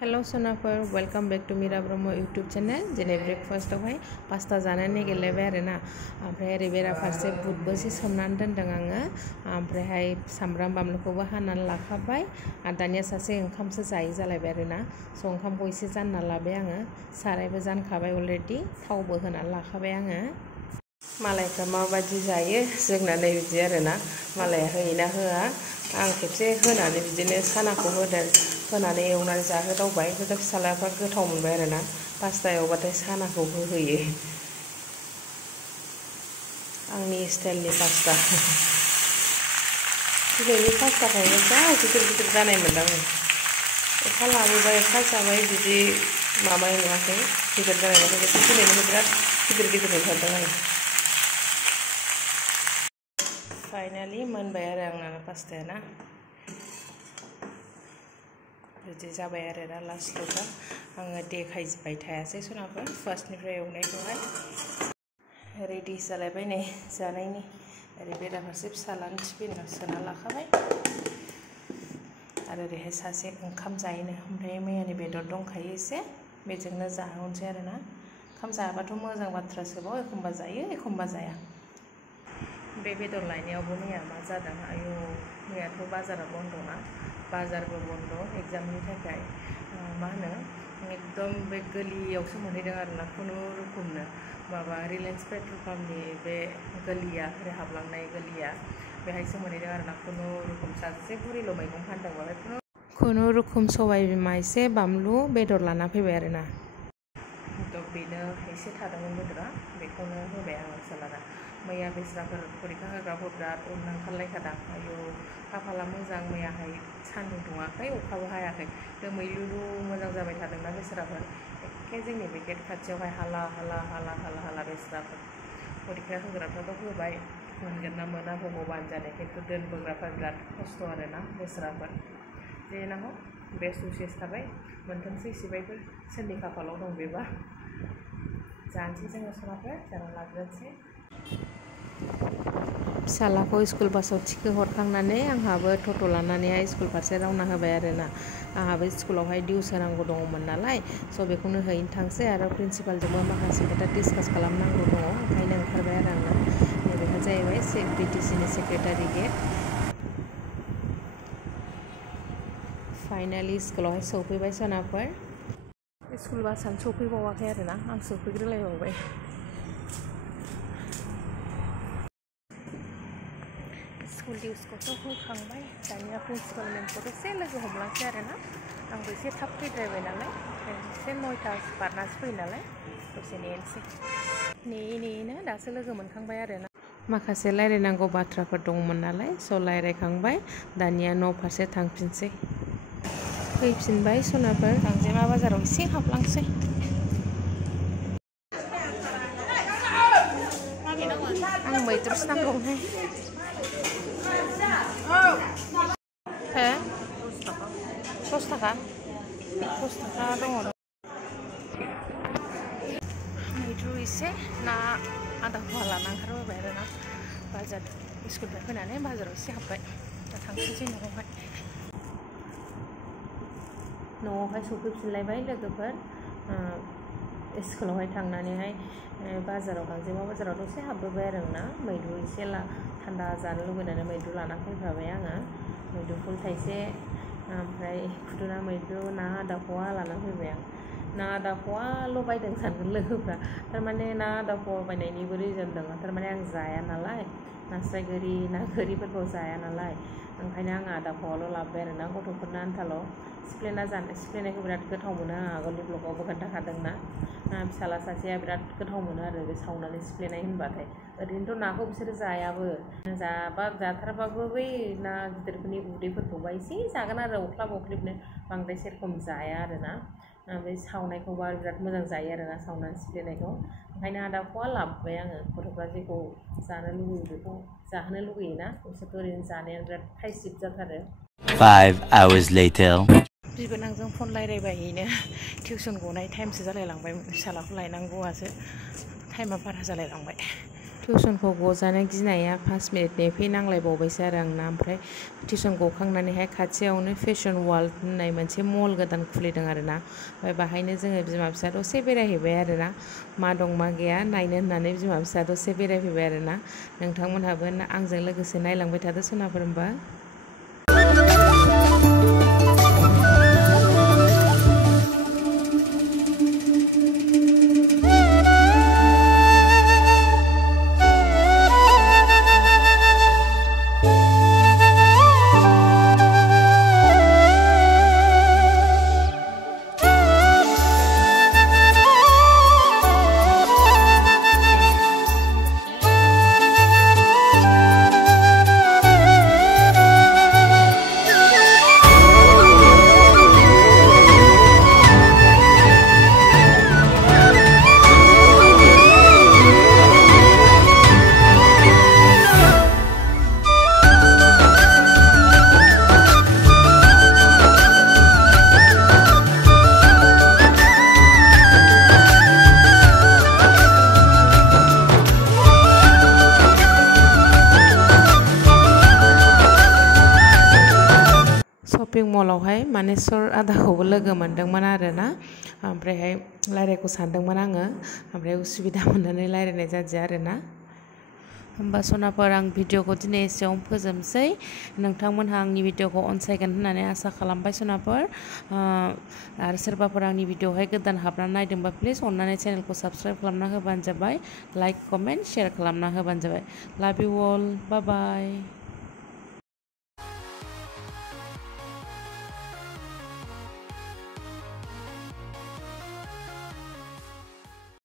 hello सोनाफोर welcome back to Mira Brahma YouTube channel दिनै ब्रेकफास्टआवहाय पास्ता जानो नागिरलायबाय आरोना ओमफ्राय ओरै बेराफारसे बुटबो एसे सोमनानै दोनदों आङो ओमफ्रायहाय सामब्राम बानलुखौबो हानानै लाखाबाय आरो दानिया सासे ओंखामसो जायै जालायबाय आरोना स' ओंखामखौ एसे जानना लाबाय आङो सारायबो जानखाबाय अलरेडि थावबो होनानै लाखाबाय आङो मालायफ्रा माबायदि जायो जोंना नै बिदि आरोना मालाया होयोना होआ आं खेबसे होनानै बिदिनो सानाखौ होनानै एवनानै जाहोदावबाय फिसालाफ्रा गोथाव मोनबाय आरोना पास्ता एवबाथाय सानाखौ होहोयो आंनि स्टाइलनि पास्ता दिनैनि पास्ताखौनो जा गिदिर गिदिर जानाय मोनदां एफा लाबोबाय एफा जाबाय बिदि माबानाय नुवाखै गिदिर जानाय नुवाखै दिनैनो बिराद गिदिर गिदिर नुथारदों आरो फाइनालि मोनबाय आरो आंना पास्ताया ना बिदि जाबाय आरो दा लास्टआव आङो देखायबाय थायासै सनाफोर फार्स्टनिफ्राय एवनायखौहाय रेडि जालायबाय नै जानायनि ओरै बेराफारसे फिसालानि टिफिनाव सोना लाखाबाय आरो ओरैहाय सासे ओंखाम जायोनो ओमफ्राय मैयानि बेदर दंखायो एसे बेजोंनो जाहोनोसै आरोना ओंखाम जाबाथ' मोजां बाथ्रासोबाव एखमबा जायो एखमबा जाया बे बेदर लायनायावबो मैया मा जादों आयौ मैयाथ' बाजारा बन्द'ना बाजारबो बन्द' एग्जामनि थाखाय मा होनो एकदम बे गलियावसो मोनहैदों आरोना खुनुरुखुमनो माबा रिलायन्स पेट्रल पाम्पनि बे गलिया ओरै हाबलांनाय गलिया बेहायसो मोनहैदों आरोना खुनुरुखुम सासे बुरिल' मैगं फानदों बेवहाय खुनुरुखुम सबाय बिमा एसे बानलु बेदर लाना फैबाय आरोना थ' बेनो एसे थादोंमोन बेदरा बेखौनो होबाय आङो सालादा मैया बेस्राफोर फरिखा होग्राफोर बिराद उननो ओंखारलायखादां आयौ खाफाला मोजां मैयाहाय सान्दुं दुङाखै अखाबो हायाखै दोमैलुलु मोजां जाबाय थादोंना बेस्राफोर एखे जोंनि बे गेट खाथियावहाय हाला हाला हाला हाला हाला बेस्राफोर फरिखा होग्राफ्राथ' होबाय मोनगोन ना मोना भगबान जाने खिन्थु दोनबोग्राफ्रा बिराद खस्थ' आरोना बेस्राफोर जेनाखौ बेस्ट उइसेस थाबाय मोनथोंसै सिबायफोर सोरनि खाफालाव दं बेबा जानोसै जोङो सनाफोर जाना लाग्रोनोसै फिसालाखौ स्कुल बासाव थिखो हरखांनानै आंहाबो टट' लानानैहाय स्कुल फारसे रावना होबाय आरोना आंहाबो स्कुलावहाय डिउस होनांगौ दङमोन नालाय स' बेखौनो हैनो थांसै आरो प्रिन्सिपालजोंबो माखासे खोथा डिसकास खालामनांगौ दङ ओंखायनो ओंखारबाय आरो आङो नैबेहा जाहैबाय BTCनि सेक्रेटारि गेट फाइनालि स्कुलावहाय सौफैबाय सनाफोर स्कुल बासानो सौफैबावाखै आरोना आं सौफैग्रोलायबावबाय स्कुल डिउसखौथ' होखांबाय दानिया प्रिन्सिपाल मेमखौ एसे लोगो हमलांसै आरोना आंबो एसे थाब फैद्रायबाय नालाय एसे 9टा बारनासो फैयो नालाय दसे नेनोसै नेयैनो दासो लोगो मोनखांबाय आरोना माखासे रायज्लायनांगौ बाथ्राफोर दंमोन नालाय स' रायज्लायखांबाय दानिया न' फारसे थांफिनसै फैफिनबाय सनाफोर गांजेमा बाजाराव एसे हाबलांसै आं मैद्रुसो नांगौहाय हो 10 थाखा 10 थाखा दङ मैद्रु एसे ना आधा फवा लाना ओंखारबोबाय आरोना बाजार स्कुलनिफ्राय फैनानै बाजाराव एसे हाबबाय दा थांफिनसै न'आवहाय सफैफिनलायबाय लोगोफोर स्कुलावहाय थांनानैहाय बाजाराव गांजेमा बाजाराव दसे हाबबोबाय आरोना मैद्रु एसे थान्दा जानो लुबैनानै मैद्रु लाना फैफाबाय आङो मैद्रुफुल थाइसे ओमफ्राय खुदुना मैद्रु ना आधा फवा लाना फैबाय आं ना आधा फवाल' बायदों सानगोन लोगोफ्रा थारमाने ना आधा फवा बायनायनिबो रिजन दङ थारमाने आं जाया नालाय नास्राय गोरि ना गोरिफोरखौ जाया नालाय ओंखायनो आं आधा फवाल' लाबोबाय आरोना गथ'फोरनो आन्थाल' सिफ्लेनायखौ बिराद गोथाव मोनो आं आगोलनि ब्लगावबो खोन्थाखादोंना फिसाला सासेया बिराद गोथाव मोनो आरो बे सावनानै सिफ्लेनाय होनबाथाय ओरैनोथ' नाखौ बिसोरो जायाबो जाथारबाबो बै ना गिदिरफोरनि उदैफोरखौबा एसे जागोन आरो अख्लाब अख्लिबनो बांद्राय सेरखम जाया आरोना बे सावनायखौबा बिराद मोजां जायो आरोना सावनानै सिफ्लेनायखौ ओंखायनो आधा फवा लाबोबाय आङो गथ'फ्रा जेखौ जानो लुबैयो बेखौ जाहोनो लुबैयोना बिसोरथ' ओरैनो जानाया बिराद थाइसिब जाथारो 5 hours later बिबोनांजों फन रायज्लायबायैनो टिउसन गनाय टाइमसो जालायलांबाय फिसालाखौ लायनांगौआसो टाइमा बारा जालायलांबाय टिउसनखौ गजानो गिनाया 5 मिनिटनि फैनांलायबावबायसो आरो आंना ओमफ्राय टिउसन गखांनानैहाय खाथियावनो फेशन वर्ल्ड होननाय मोनसे मल गोदान खुलिदों आरोना ओमफ्राय बाहायनो जोङो बिमा फिसा दसे बेरायहैबाय आरोना मा दं मा गैया नायनो होननानै बिमा फिसा दसे बेरायफैबाय आरोना नोंथांमोनहाबो आंजों लोगोसे नायलांबाय थादो सनाफोर होमबा शपिं मलावहाय मानेस्वर आदाखौबो लोगो मोनदोंमोन आरोना ओमफ्रायहाय रायलायखौ सानदोंमोन आङो ओमफ्राय उसुबिदा मोननानै रायलायनाय जादिया आरोना होमबा सनाफोर आं भिडिअखौ दिनै एसेयावनो फोजोबसै नोंथांमोनहा आंनि भिडिअखौ अनसायगोन होननानै आसा खालामबाय सनाफोर आरो सोरबाफोर आंनि भिडिअआवहाय गोदान हाबनानै नायदोंबा प्लिज अननानै चेनेलखौ साबस्क्राइब खालामना होबानो जाबाय लाइक कमेन्ट शेयार खालामना होबानो जाबाय लाभ इउ अल बाय बाय